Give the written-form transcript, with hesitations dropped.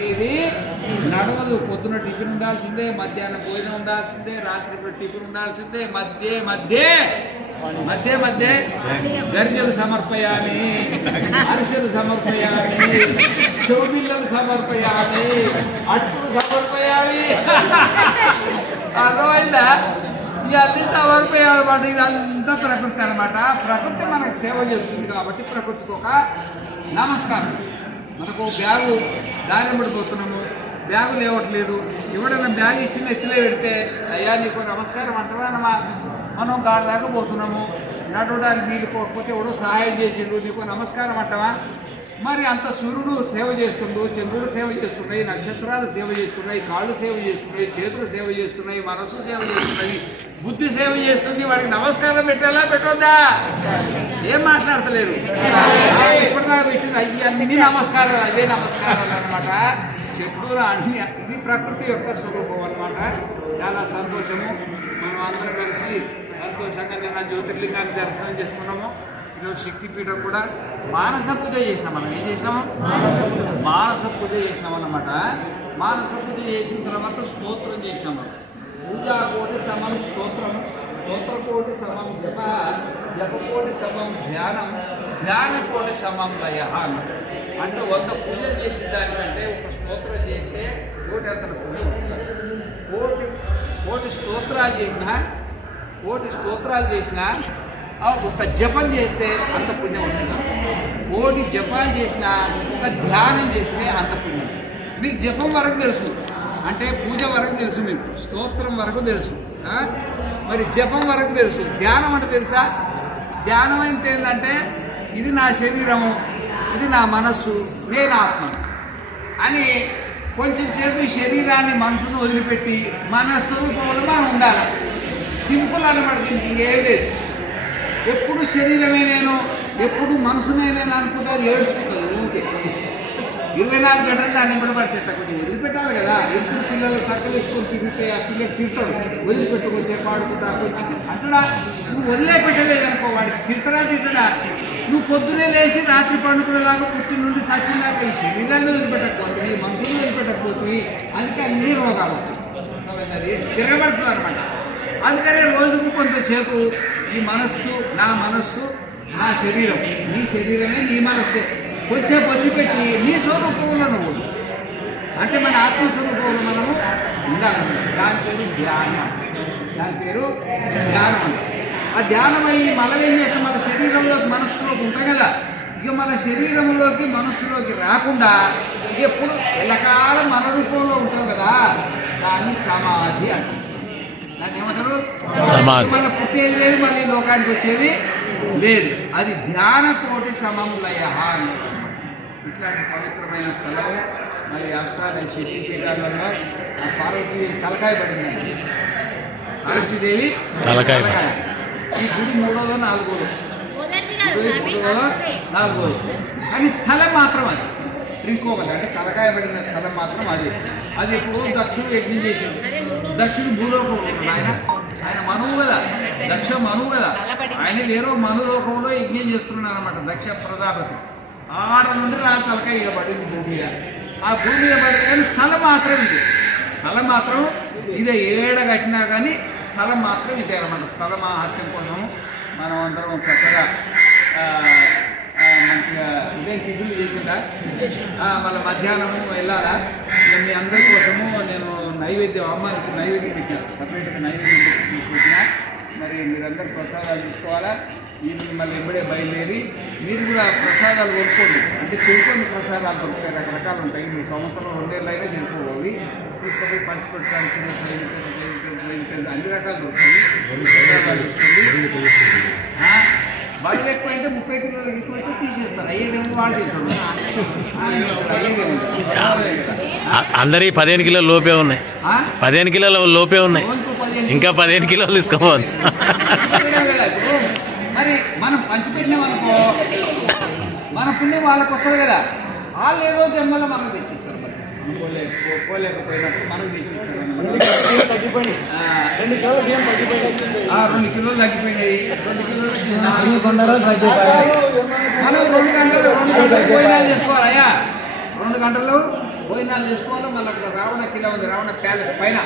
ఇది నడవదు. పొద్దున టిఫిన్ ఉండాల్సిందే, మధ్యాహ్నం భోజనం ఉండాల్సిందే, రాత్రి టిఫిన్ ఉండాల్సిందే. మధ్య మధ్య మధ్య మధ్య గరిజలు సమర్పయాలి, అరిసెలు సమర్పయాలి, చౌబిళ్ళలు సమర్పయాలి, అట్లు సమర్పయాలి. అర్థమైందా? ఇవన్నీ సమర్పయాలన్నమాట. ఇదంతా ప్రకృతి అనమాట. ప్రకృతి మనకు సేవ చేస్తుంది కాబట్టి ప్రకృతికి ఒక నమస్కారం. మనకు బ్యాగు దారి పడిపోతున్నాము, బ్యాగు లేవట్లేదు. ఎవడన్నా బ్యాగ్ ఇచ్చిన ఎత్తులే పెడితే అయ్యా నీకు నమస్కారం అంటారా? మనం గాడి దాకా పోతున్నాము, నడవడానికి వీలు పోకపోతే ఎవడో సహాయం చేసిండు, నీకు నమస్కారం అంటావా? మరి అంత సూర్యుడు సేవ చేస్తుండు, చంద్రుడు సేవ చేస్తున్నాయి, నక్షత్రాలు సేవ చేస్తున్నాయి, కాళ్ళు సేవ చేస్తున్నాయి, చేతులు సేవ చేస్తున్నాయి, మనసు సేవ చేస్తున్నాయి, బుద్ధి సేవ చేస్తుంది. వాడికి నమస్కారం పెట్టాలా పెట్టొద్దా? ఏం మాట్లాడతలేరు. ఇప్పటిదాకా పెట్టింది అన్ని నమస్కారాలు, అదే నమస్కారాలు అనమాట. చెప్పుడు అన్ని ఇది ప్రకృతి యొక్క స్వరూపం అనమాట. చాలా సంతోషము. మనం అందరం కలిసి సంతోషంగా నిన్న జ్యోతిర్లింగాన్ని దర్శనం చేసుకున్నాము. ఈరోజు శక్తిపీఠం కూడా మానస పూజ చేసినాం. మనం ఏం చేసినాము? మానస పూజ చేసినాం అన్నమాట. మానస పూజ చేసిన తర్వాత స్తోత్రం చేసినాము. పూజాకోటి సమం స్తోత్రం, స్తోత్రకోటి సమం జప, జపకోటి సమం ధ్యానం, ధ్యానకోటి సమం లయ అన్నమాట. అంటే 100 పూజలు చేసిన దానికంటే ఒక స్తోత్రం చేస్తే 1 అంతల పుణ్యం వస్తుంది. కోటి స్తోత్రాలు చేసినా ఒక జపం చేస్తే అంత పుణ్యం వస్తుంది. 1 జపాలు చేసినా ఒక ధ్యానం చేస్తే అంత పుణ్యం. మీకు జపం వరకు తెలుసు, అంటే పూజ వరకు తెలుసు, మీకు స్తోత్రం వరకు తెలుసు, మరి జపం వరకు తెలుసు. ధ్యానం అంటే తెలుసా? ధ్యానం అయితే ఏంటంటే ఇది నా శరీరము, ఇది నా మనస్సు, నేను ఆత్మ అని కొంచెం సేపు ఈ శరీరాన్ని మనసును వదిలిపెట్టి మన స్వరూపంలో మనం ఉండాలి. సింపుల్ అనమాట. ఇంకేం లేదు. ఎప్పుడు శరీరమే నేను, ఎప్పుడు మనసునే నేను అనుకుంటే ఏడుచుకుంటుంది. ఊరికే 24 గంటలు దాన్ని కూడా పడితే కొంచెం వదిలిపెట్టాలి కదా. ఎప్పుడు పిల్లలు సక్కలు వేసుకొని తిరిగితే ఆ పిల్లలు తిడతాడు, వదిలిపెట్టుకొచ్చే పాడుకుంటా అంటున్నా. నువ్వు వదిలేపెట్టలేదు అనుకో, వాడికి తిట్టడా? నువ్వు పొద్దునే లేచి రాత్రి పండుకునేదాకా పుట్టిన నుండి సచ్చినాక ఈ శరీరాన్ని వదిలిపెట్టకపోతుంది, మందులు వదిలిపెట్టకపోతుంది. అందుకే అన్ని రోగాలు తిరగబడుతుంది అనమాట. అందుకనే రోజుకు కొంతసేపు ఈ మనస్సు, నా మనస్సు, నా శరీరం, నీ శరీరమే నీ మనస్సే, కొంచెం వదిలిపెట్టి నీ స్వరూపంలో నువ్వు అంటే మన ఆత్మస్వరూపంలో మనము ఉండాలన్నమాట. దాని పేరు ధ్యానం. ఆ ధ్యానం అయ్యి మనం ఏం చేస్తాం? మన శరీరంలోకి మనస్సులోకి ఉంటాం కదా. ఇక మన శరీరంలోకి మనస్సులోకి రాకుండా ఎప్పుడు ఎల్లకాలం మన రూపంలో ఉంటాం కదా, దాన్ని సమాధి అంటారు. దాన్ని ఏమంటారు? సమాధి. మన పుట్టేది లేదు, మళ్ళీ లోకానికి వచ్చేది లేదు. అది ధ్యానకోటి సమం లయ. ఇట్లాంటి పవిత్రమైన స్థలము. మరి అష్టాదశ శక్తిపీఠాలలో ఆ పార్వతీదేవి తలకాయ పడింది. పార్వతీదేవి తలకాయ. ఈ గుడి 3వ 4వ కానీ స్థలం మాత్రం అది ఇంకొకటి. అంటే తలకాయ పడిన స్థలం మాత్రం అది. అది ఇప్పుడు దక్షుడు యజ్ఞం చేసిండు. దక్షుడు భూలోకం ఆయన మనువు కదా, దక్ష మనువు కదా. ఆయన వేరే మనులోకంలో యజ్ఞం చేస్తున్నాడు అనమాట. దక్ష ప్రజాపతి ఆడ నుండి తలకాయ ఇలా పడింది భూమి మీద. ఆ భూమి మీద పడింది కానీ స్థలం మాత్రం ఇది. స్థలం మాత్రం ఇదే. ఏడ కట్టినా కానీ స్థలం మాత్రం ఇదే అనమాట. స్థల మహాత్మ్యం కోసం మనం అందరం చక్కగా మంచిగా ఇదే తిథులు చేసిందా. మళ్ళీ మధ్యాహ్నము వెళ్ళాలా. మీ అందరి కోసము నేను నైవేద్యం, అమ్మాయికి నైవేద్యం పెట్టాను, సపరేట్గా నైవేద్యం తీసుకొచ్చిన. మరి మీరందరూ ప్రసాదాలు తీసుకోవాలా. ఈవినింగ్ మళ్ళీ ఎంబడే బయలుదేరి మీరు కూడా ప్రసాదాలు కొనుక్కోండి. అంటే తిరుపతి ప్రసాదాలు దొరుకుతాయి, రకరకాలు ఉంటాయి. మీ సంవత్సరం 2 ఏళ్ళైనా తిరుపుకోవాలి. తీసుకొని పంచిపెట్టడానికి అన్ని రకాలు దొరుకుతాయి. ప్రసాదాలు తీసుకోండి. బరువు ఎక్కువైతే 30 కిలోలు ఎక్కువైతే తీసేస్తారు. అయ్యేదేమో వాళ్ళు తింటారు. అందరి 15 కిలోల లోపే ఉన్నాయి. 15 కిలోల లోపే ఉన్నాయి. ఇంకా 15 కిలోలు తీసుకోవాలి. మరి మనం పంచిపెట్టినామనుకో మన పుణ్యం వాళ్ళకి వస్తుంది కదా. వాళ్ళు ఏదో జన్మలో మనకు తెచ్చిస్తారు. పోలేకపోయినప్పుడు మనకు తెచ్చిస్తారు. 2 కిలోలు తగ్గిపోయినాయి. 2 కిలోలు 4 గంటలు తగ్గిపోయాయి. మనం 2 గంటలు భోజనాలు చేసుకోవాలి. అయ్యా 2 గంటలు భోజనాలు చేసుకోవాలి. మళ్ళీ అక్కడ రావణ కిలా ఉంది, రావణ ప్యాలెస్ పైన